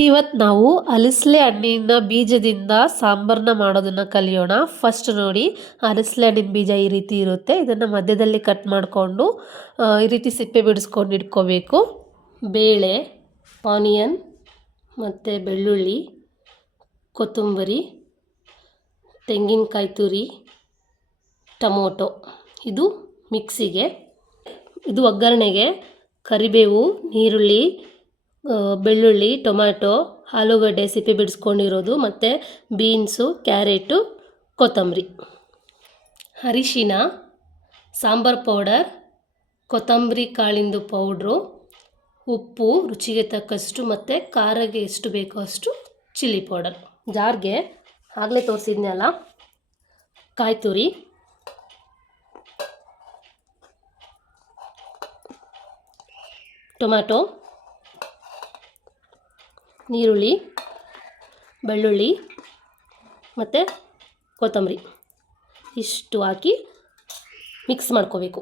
ಇವತ್ತು ನಾವು ಅಲಸಲೆ ಹಣ್ಣಿನ ಬೀಜದಿಂದ ಸಾಂಬಾರನ್ನ ಮಾಡೋದನ್ನು ಕಲಿಯೋಣ. ಫಸ್ಟ್ ನೋಡಿ, ಅಲಸಲೆ ಹಣ್ಣಿನ ಬೀಜ ಈ ರೀತಿ ಇರುತ್ತೆ. ಇದನ್ನು ಮಧ್ಯದಲ್ಲಿ ಕಟ್ ಮಾಡಿಕೊಂಡು ಈ ರೀತಿ ಸಿಪ್ಪೆ ಬಿಡಿಸ್ಕೊಂಡು ಇಟ್ಕೋಬೇಕು. ಬೇಳೆ, ಆನಿಯನ್ ಮತ್ತು ಬೆಳ್ಳುಳ್ಳಿ, ಕೊತ್ತಂಬರಿ, ತೆಂಗಿನಕಾಯಿ ತುರಿ, ಟೊಮೊಟೊ, ಇದು ಮಿಕ್ಸಿಗೆ. ಇದು ಒಗ್ಗರಣೆಗೆ ಕರಿಬೇವು, ಈರುಳ್ಳಿ, ಬೆಳ್ಳುಳ್ಳಿ, ಟೊಮ್ಯಾಟೊ, ಆಲೂಗಡ್ಡೆ ಸಿಪ್ಪೆ ಬಿಡಿಸ್ಕೊಂಡಿರೋದು, ಮತ್ತು ಬೀನ್ಸು, ಕ್ಯಾರೆಟು, ಕೊತ್ತಂಬರಿ, ಅರಿಶಿನ, ಸಾಂಬಾರು ಪೌಡರ್, ಕೊತ್ತಂಬರಿ ಕಾಳಿಂದು ಪೌಡ್ರು, ಉಪ್ಪು ರುಚಿಗೆ ತಕ್ಕಷ್ಟು, ಮತ್ತು ಖಾರಕ್ಕೆ ಎಷ್ಟು ಬೇಕೋ ಅಷ್ಟು ಚಿಲ್ಲಿ ಪೌಡರ್. ಜಾರ್ಗೆ ಆಗಲೇ ತೋರಿಸಿದ್ನಲ್ಲ ಕಾಯಿ ತುರಿ, ಟೊಮ್ಯಾಟೊ, ಈರುಳ್ಳಿ, ಬೆಳ್ಳುಳ್ಳಿ ಮತ್ತು ಕೊತ್ತಂಬರಿ ಇಷ್ಟು ಹಾಕಿ ಮಿಕ್ಸ್ ಮಾಡ್ಕೋಬೇಕು.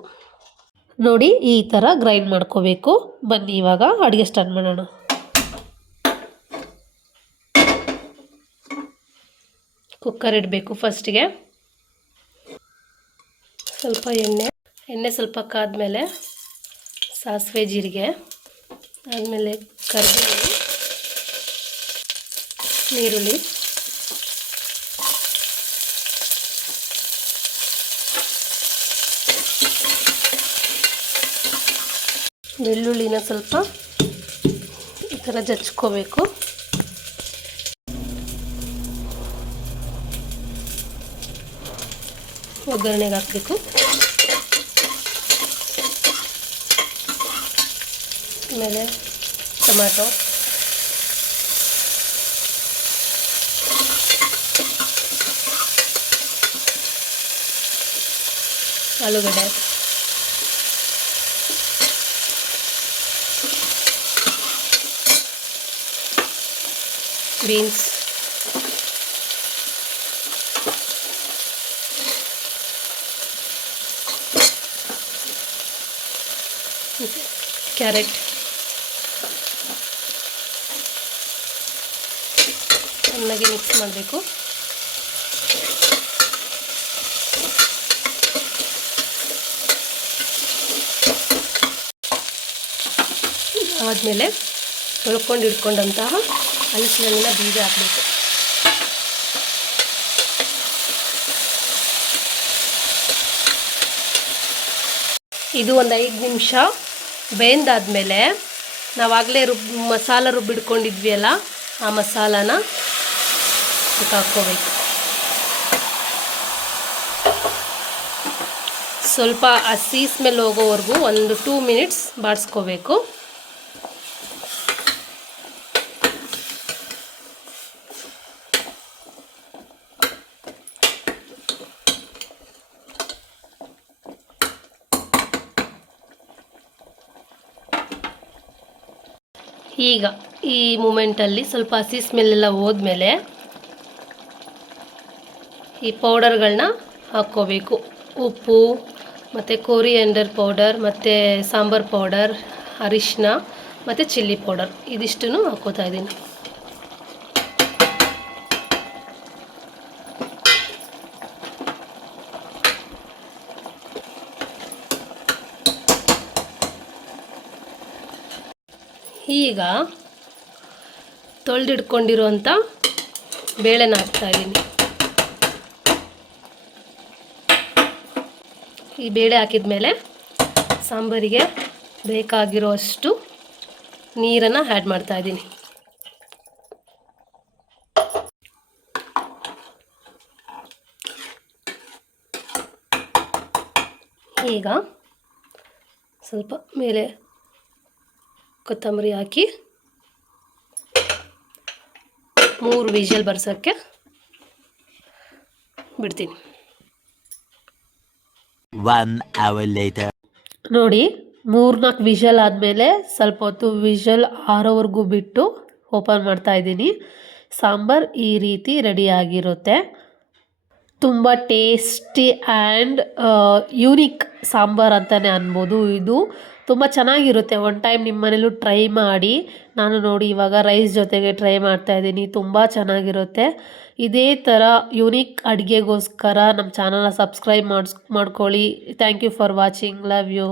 ನೋಡಿ, ಈ ಥರ ಗ್ರೈಂಡ್ ಮಾಡ್ಕೋಬೇಕು. ಬನ್ನಿ ಇವಾಗ ಅಡುಗೆ ಸ್ಟಾರ್ಟ್ ಮಾಡೋಣ. ಕುಕ್ಕರ್ ಇಡಬೇಕು. ಫಸ್ಟಿಗೆ ಸ್ವಲ್ಪ ಎಣ್ಣೆ ಸ್ವಲ್ಪ ಕಾದ್ಮೇಲೆ ಸಾಸಿವೆ, ಜೀರಿಗೆ, ಆದಮೇಲೆ ಕರಿಬೇವು, ಈರುಳ್ಳಿ, ಬೆಳ್ಳುಳ್ಳಿನ ಸ್ವಲ್ಪ ಈ ಥರ ಜಚ್ಕೋಬೇಕು. ಒಗ್ಗರಣೆಗೆ ಹಾಕಬೇಕು. ಆಮೇಲೆ ಟೊಮ್ಯಾಟೊ, ಆಲೂಗಡ್ಡೆ, ಬೀನ್ಸ್, ಕ್ಯಾರೆಟ್ ಚೆನ್ನಾಗಿ ಮಿಕ್ಸ್ ಮಾಡಬೇಕು. ಆದಮೇಲೆ ತೊಳ್ಕೊಂಡು ಇಟ್ಕೊಂಡಂತಹ ಹಲಸಿನ ಹಣ್ಣಿನ ಬೀಜ ಹಾಕಬೇಕು. ಇದು ಒಂದು 5 ನಿಮಿಷ ಬೇಂದಾದ್ಮೇಲೆ ನಾವಾಗಲೇ ಮಸಾಲ ರುಬ್ಬಿಡ್ಕೊಂಡಿದ್ವಿ ಅಲ್ಲ, ಆ ಮಸಾಲಾನ ಹಾಕ್ಕೋಬೇಕು. ಸ್ವಲ್ಪ ಹಸಿ ಸ್ಮೆಲ್ ಹೋಗೋವರೆಗೂ ಒಂದು 2 ಮಿನಿಟ್ಸ್ ಬಾಡಿಸ್ಕೋಬೇಕು. ಈಗ ಈ ಮೂಮೆಂಟಲ್ಲಿ ಸ್ವಲ್ಪ ಹಸಿ ಸ್ಮೆಲ್ಲೆಲ್ಲ ಹೋದ್ಮೇಲೆ ಈ ಪೌಡರ್ಗಳನ್ನ ಹಾಕ್ಕೋಬೇಕು. ಉಪ್ಪು ಮತ್ತು ಕೊರಿಯಂಡರ್ ಪೌಡರ್ ಮತ್ತು ಸಾಂಬಾರು ಪೌಡರ್, ಅರಿಶಿನ ಮತ್ತು ಚಿಲ್ಲಿ ಪೌಡರ್ ಇದಿಷ್ಟನ್ನು ಹಾಕ್ಕೋತಾ ಇದ್ದೀನಿ. ಈಗ ತೊಳೆದಿಟ್ಕೊಂಡಿರುವಂಥ ಬೇಳೆನ ಹಾಕ್ತಾಯಿದ್ದೀನಿ. ಈ ಬೇಳೆ ಹಾಕಿದ ಮೇಲೆ ಸಾಂಬಾರಿಗೆ ಬೇಕಾಗಿರೋ ಅಷ್ಟು ನೀರನ್ನು ಆ್ಯಡ್ ಮಾಡ್ತಾಯಿದ್ದೀನಿ. ಈಗ ಸ್ವಲ್ಪ ಮೇಲೆ ಕೊತ್ತಂಬರಿ ಹಾಕಿ 3 ವಿಷಲ್ ಬರ್ಸೋಕ್ಕೆ ಬಿಡ್ತೀನಿ. 1 hour later. ನೋಡಿ, 3-4 ವಿಷಲ್ ಆದಮೇಲೆ ಸ್ವಲ್ಪ ಹೊತ್ತು ವಿಷಲ್ ಆರೋವರೆಗೂ ಬಿಟ್ಟು ಓಪನ್ ಮಾಡ್ತಾಯಿದ್ದೀನಿ. ಸಾಂಬಾರು ಈ ರೀತಿ ರೆಡಿಯಾಗಿರುತ್ತೆ. ತುಂಬ ಟೇಸ್ಟಿ ಆ್ಯಂಡ್ ಯೂನಿಕ್ ಸಾಂಬಾರು ಅಂತಲೇ ಅನ್ಬೋದು. ಇದು ತುಂಬ ಚೆನ್ನಾಗಿರುತ್ತೆ. ಒನ್ ಟೈಮ್ ನಿಮ್ಮ ಮನೇಲೂ ಟ್ರೈ ಮಾಡಿ. ನಾನು ನೋಡಿ ಇವಾಗ ರೈಸ್ ಜೊತೆಗೆ ಟ್ರೈ ಮಾಡ್ತಾಯಿದ್ದೀನಿ. ತುಂಬ ಚೆನ್ನಾಗಿರುತ್ತೆ. ಇದೇ ಥರ ಯುನೀಕ್ ಅಡುಗೆಗೋಸ್ಕರ ನಮ್ಮ ಚಾನಲ್ನ ಸಬ್ಸ್ಕ್ರೈಬ್ ಮಾಡ್ಕೊಳ್ಳಿ. Thank you for watching. Love you.